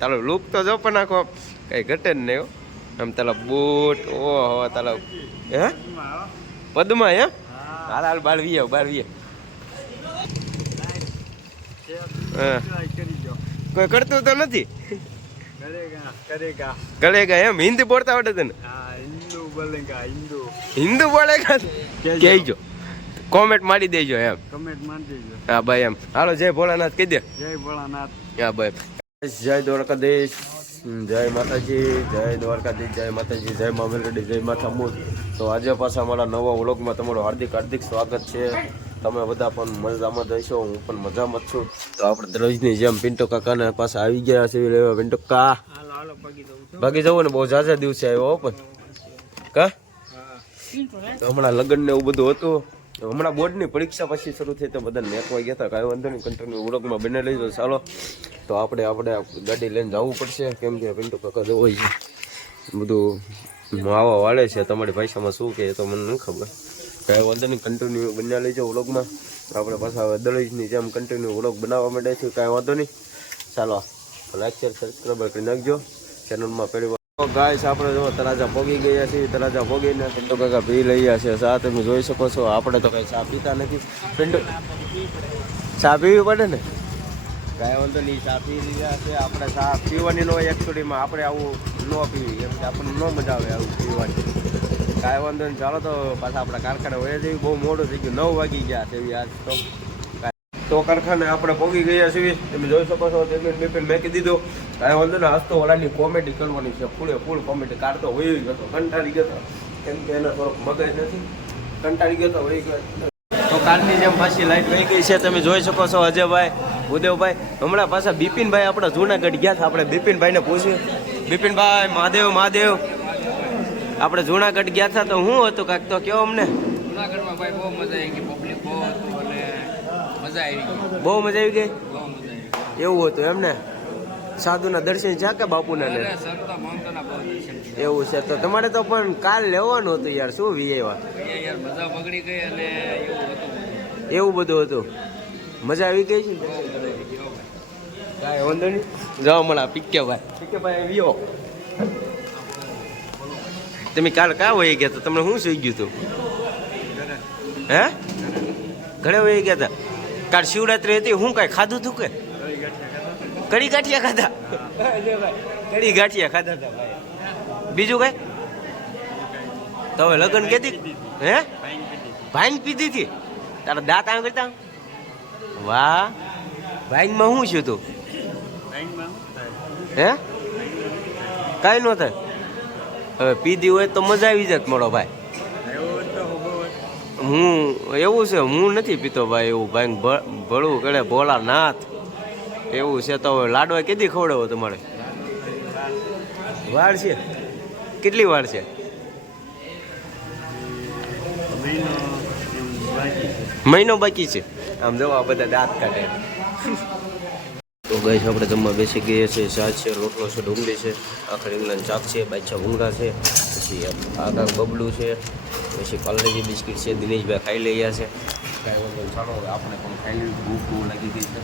તારો લુક તો જો પણ નાખો કઈ ઘટે જ નહીં. આમ તારા બૂટ ઓહો તારા હે પદમાં હે હાલ હાલ બાળવીએ બાળવીએ. હા કોઈ કરતું તો નથી. કરેગા એમ હિન્દી બોલતા આવડે તને? હિન્દુ બોલેગા કહેજો કોમેન્ટ મારી દેજો એમ. હા ભાઈ એમ હાલો જય ભોળાનાથ કહી દે. જય ભોળાનાથ. હા ભાઈ જય દ્વારકાધીશ જય માતાજી જય દ્વારકાધીશ જય માતાજી જય મા મેલડી જય માતા મૂળ. તો આજે પાછા અમારા નવા વ્લોગમાં તમારું હાર્દિક હાર્દિક સ્વાગત છે. તમે બધા પણ મજામાં જઈશો હું પણ મજામાં જ છું. તો આપણે દરરોજની જેમ પિન્ટો કાકાને પાસે આવી ગયા છે લેવા. પિન્ટો કા ભાગી જવું ને બહુ ઝાઝા દિવસે આવ્યો પણ કા હમણાં લગ્ન ને એવું બધું હતું. હમણાં બોર્ડની પરીક્ષા પછી શરૂ થઈ તો બધા મેકવા ગયા હતા. કાંઈ વાંધો નહીં કન્ટિન્યુ વ્લોગમાં બને લઈ જાઓ. ચાલો તો આપણે ગાડી લઈને જવું પડશે કેમ કે પિન્ટુ કાકા જવો છે બધું માવા વાળે છે. તમારી ભાષામાં શું કહે તો મને નહીં ખબર. કાંઈ વાંધો નહીં કન્ટિન્યુ બન્યા લઈ જાઓ વ્લોગમાં. આપણે પાછા હવે દરરોજની જેમ કન્ટિન્યુ વ્લોગ બનાવવા માંડે છે. કાંઈ વાંધો નહીં ચાલો લાઈક શેર સબસ્ક્રાઈબ કરી નાખજો ચેનલમાં પહેલી વાર. ગાઈસ આપણે જો તળાજા પોગી ગયા છીએ. તળાજા પોગીને પિન્ટુ કાકા પી લઈએ છે ચા. તમે જોઈ શકો છો આપણે તો કઈ ચા પીતા નથી. પિન્ટુ ચા પીવી પડે ને કાંઈ વાંધો નહીં ચા પી રહ્યા છે. આપણે ચા પીવાની ન હોય એકચુઅલીમાં આપણે આવું ન પીવી એમ કે આપણને ન મજા આવે આવું પીવાની. કાંઈ વાંધો નહીં ચાલો તો પાછા આપણા કારખાને વયા જઈએ. બહુ મોડું થઈ ગયું 9 વાગી ગયા છે એવી આજ તો કારખાને આપણે પોગી ગયા છીએ. તમે જોઈ શકો છો ટિફિન મેકી દીધો. કાંઈ વાંધો ને હસતો ઓલાની કોમેડી કરવાની છે. ફૂલ કોમેડી કાર તો વહી ગયો કંટાળી ગયો કેમ કે એને થોડોક મગજ નથી કંટાળી ગયો તો વહી ગયો. તો કારની જેમ પાછી લાઈટ વહી ગઈ છે. તમે જોઈ શકો છો અજયભાઈ ઉદયભાઈ. હમણાં પાછા બિપિનભાઈ આપણા જૂનાગઢ ગયા હતા. આપણે બિપિનભાઈને પૂછ્યું બિપિનભાઈ મહાદેવ આપણે જૂનાગઢ ગયા હતા તો શું હતું કાંઈક તો કયો અમને. જૂનાગઢમાં ભાઈ બહુ મજા આવી ગઈ. પબ્લિક બહુ હતું અને મજા આવી ગઈ. બહુ મજા આવી ગઈ એવું હતું એમને. સાધુના દર્શન છે કે બાપુના ને એવું છે. તો તમારે તો પણ કાલ લેવાનું હતું યાર. શું વીએવા મજા બગડી ગઈ અને એવું બધું હતું. મજા આવી ગઈ છે કાંઈ વાંધો નહીં. જાઓ મળા પીકેભાઈ વિયો તમે કાલ કાં વહી ગયા હતા? તમને શું સુઈ ગયું હતું હે? ઘરે વહી ગયા હતા. કાલ શિવરાત્રી હતી. શું કાંઈ ખાધું હતું કે કઢી ગાંઠિયા ખાધા? કઢી ગાંઠિયા ખાધા હતા ભાઈ. બીજું કઈ? તો હવે લગ્ન કેતી હે ભાઈન પીધી હતી? તારા દાંત આમ કરતા વાહ. ભાઈનમાં શું છે તું હે? કાંઈ ન થાય. હવે પીધી હોય તો મજા આવી જાત મળો ભાઈ. હું એવું છે હું નથી પીતો ભાઈ. એવું ભાઈ ભળવું કરે ભોળાનાથ એવું છે. તો લાડવા કેદી ખવડાવો તમારે? વાર છે કેટલી વાર છે? મહિનો બાકી છે. આમ જવા બધા દાંત કાઢે. તો ગઈ આપણે જમવા બેસી ગયા છે. શાક છે રોટલો છે ડુંગળી છે આખર રીંગણાનું શાક છે બાદશાહ ભૂંગળા છે પછી આગળ બબલું છે પછી પાર્લેજી બિસ્કિટ છે. દિનેશભાઈ ખાઈ લઈ છે. કાંઈ વાંધો ચાલો હવે આપણે પણ ખાઈ લઈએ. ભૂખ લાગી ગઈ છે.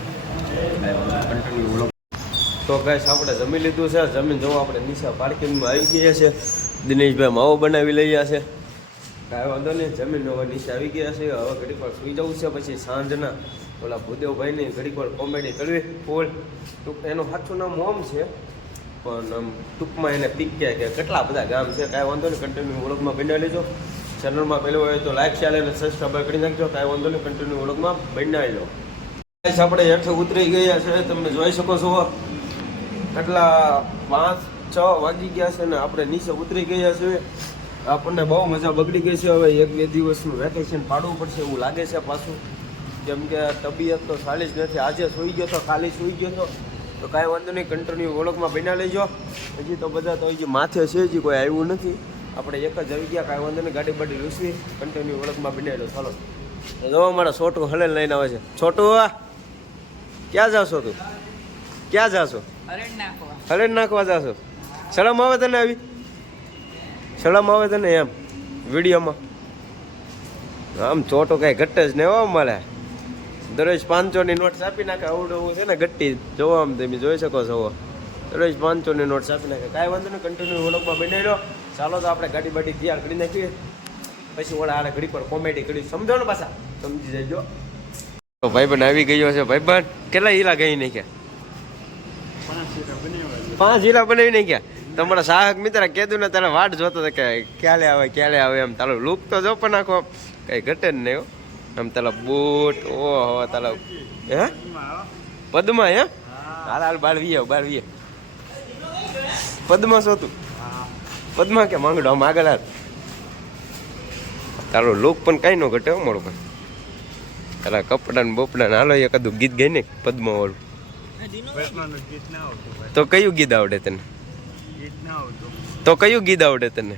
કન્ટિન્યુ તો ગાઈસ આપણે જમી લીધું છે. જમીન જવું આપણે નીચે પાર્કિંગમાં આવી ગયા છે. દિનેશભાઈ માવો બનાવી લઈ છે. કાંઈ વાંધો નહીં જમીન હવે નીચે આવી ગયા છે. હવે ઘડીક વાર સુઈ જવું છે. પછી સાંજના ઓલા ભૂદેવભાઈની ઘડીક વાર કોમેડી કરવી ફૂલ. ટૂંક એનું સાચું નામ ઓમ છે પણ આમ ટૂંકમાં એને પીક કે કેટલા બધા ગામ છે. કાંઈ વાંધો નહીં કન્ટિન્યુ વ્લોગમાં બનાવી લેજો. ચેનલમાં પહેલું હોય તો લાઈક શેર અને સબસ્ક્રાઈબ કરી નાખજો. કાંઈ વાંધો નહીં કન્ટિન્યુ વ્લોગમાં બનાવી લો. આપણે હેઠે ઉતરી ગયા છે. તમે જોઈ શકો છો કેટલા 5-6 વાગી ગયા છે ને આપણે નીચે ઉતરી ગયા છે. આપણને બહુ મજા બગડી ગઈ છે. હવે 1-2 દિવસનું વેકેશન પાડવું પડશે એવું લાગે છે પાછું કેમ કે તબિયત તો સારી જ નથી. આજે સૂઈ ગયો તો ખાલી સૂઈ ગયો તો કાંઈ વાંધો નહીં કન્ટિન્યુ વ્લોગમાં બના લેજો. હજી તો બધા તો હજી માથે છે હજી કોઈ આવ્યું નથી. આપણે એક જ આવી ગયા. કાંઈ વાંધો નહીં ગાડી બાડી લૂસવી કન્ટિન્યુ વ્લોગમાં બના લો. ચાલો જો મારા છોટું હલેલ લઈને આવે છે. છોટું ક્યાં જાશો તું? ક્યાં જાશો? હલેલ નાખવા જાશો? શરમ આવે તને? આવી શરમ આવે તને એમ વિડીયોમાં? આમ છોટું કાંઈ ઘટે જ નહીં હો મળે. દરરોજ 500ની નોટ છાપી નાખે આવડવું છે ને ગટ્ટી. જોવો આમ તમે જોઈ શકો છો રોજ 500ની નોટ સાપી નાખે. કાંઈ વાંધો નહીં, કન્ટિન્યુ વ્લોગમાં બનાવી લો. ચાલો તો આપણે ગાડી બાડી તૈયાર કરી નાખીએ, પછી ઓલા હારે ઘડી પર કોમેડી કરી, સમજો ને પાછા, સમજી જજો. તો ભાઈબંધ આવી ગયો છે. ભાઈબંધ કેટલા હીરા ગઈ નાખ્યા? 5 હીરા બનાવી નાખ્યા. તમારા સાહક મિત્ર કીધું ને તારે વાટ જોતો હતો કે ક્યારે આવે એમ. તારો લુક તો જો પણ નાખો, કઈ ઘટે જ નહીં હો. આમ તારા બૂટ, ઓહો તારા હે પદમાં હે હાલ બાળવીએ પદમાં શું તું? પદમાં કે માંગડો આમ આગળ હાલ. તારો લુક પણ કઈ નો ઘટે હો મારો પણ. તારા કપડા ને બોપડા ને હાલો એકાદું ગીત ગઈ ને પદમાં વાળું. તો કયું ગીત આવડે તને? તો કયું ગીત આવડે તને?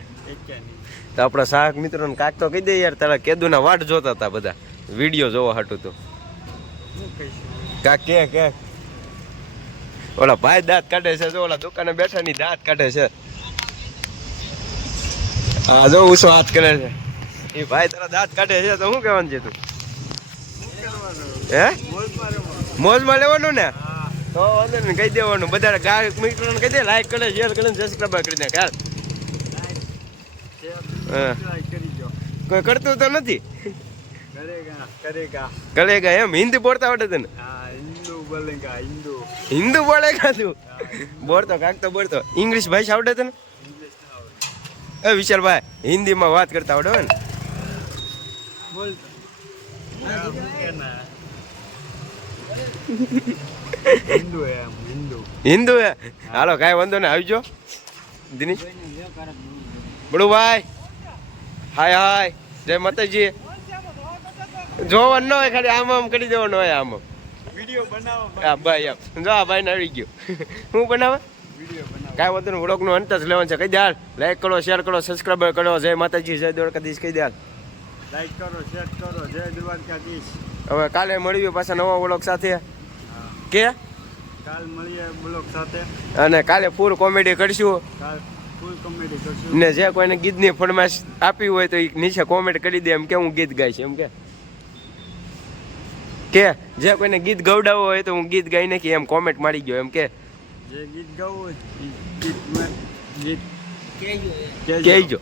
તો આપણા સાહક મિત્રો ને કાક તો કહી દે યાર, તારા કેદુ ના વાટ જોતા હતા બધા વિડીયો જોવા હાટું. તો કાક કે ઓલા ભાઈ દાંત કાઢે છે, જો ઓલા દુકાને બેઠા ની દાંત કાઢે છે. હા જો ઉસો હાથ કરે છે એ ભાઈ, તારા દાંત કાઢે છે. તો શું કહેવાનું છે તું? હે મોજમાં લેવાનું ને? તો વાંધો ને કહી દેવાનું. બધા ગાયક મિત્રોને કહી દે લાઈક કરે, શેર કરે, સબસ્ક્રાઇબ કરી નાખ. હા કોઈ કરતું તો નથી. કરેગા એમ? હિન્દી બોલતા આવડે તને? હિન્દુ બોલેગા તું? બોલતો કાક તો બોલતો. ઇંગ્લિશ ભાષા આવડે તને? એ વિશાલભાઈ હિન્દીમાં વાત કરતા આવડે ને? હિન્દુ હે? હાલો કાંઈ વાંધો ને, આવજો દિનેશ બડુભાઈ. હાય જય માતાજી. જોવાનું ન હોય, ખાલી આમ કરી દેવાનું હોય. આમ હા ભાઈ આમ જો આ ભાઈ ને આવી ગયો. શું બનાવે? કાંઈ વાંધો નહીં, વ્લોગનો અંત જ લેવાનું છે. કહી દે હાલ, લાઈક કરો, શેર કરો, સબસ્ક્રાઈબ કરો. જય માતાજી, જય દ્વારકાધીશ કહી દે હાલ. લાઈક કરો, શેર કરો, જય દ્વારકાધીશ. હવે કાલે મળીએ પાછા નવા વ્લોગ સાથે. કે કાલ મળીએ બ્લોગ સાથે, અને કાલે ફૂલ કોમેડી કરશું. કાલ ફૂલ કોમેડી કરશું. ને જે કોઈને ગીતની ફરમાઈશ આપી હોય તો નીચે કોમેન્ટ કરી દે, એમ કે હું ગીત ગાઈશ. એમ કે જે કોઈને ગીત ગવડાવવું હોય તો હું ગીત ગાઈ નાખી, એમ કોમેન્ટ મારી ગયો. એમ કે જે ગીત ગાવું ગીત કહેજો,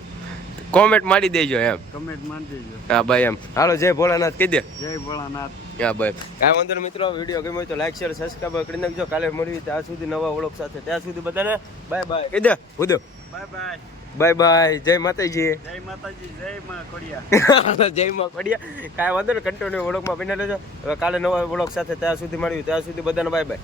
કોમેન્ટ મારી દેજો એમ. કમેન્ટ મારી દેજો. હા ભાઈ એમ. હાલો જય ભોળાનાથ કહી દે. જય ભોળાનાથ. હા ભાઈ કાંઈ વાંધો નહીં મિત્રો, વિડીયો ગમ્યો હોય તો લાઈક શેર સબસ્ક્રાઈબ કરી નાખજો. કાલે મળવી ત્યાં સુધી નવા વ્લોગ સાથે. ત્યાં સુધી બધાને બાય બાય કહી દે. ભૂદો બાય બાય. બાય જય માતાજી. જય માતાજી. જય માં ખોડિયા. જય માં ખોડિયા. કાંઈ વાંધો નહીં, કન્ટિન્યુ વ્લોગમાં બની લેજો. હવે કાલે નવા વ્લોગ સાથે ત્યાં સુધી મળ્યું. ત્યાં સુધી બધાને બાય બાય.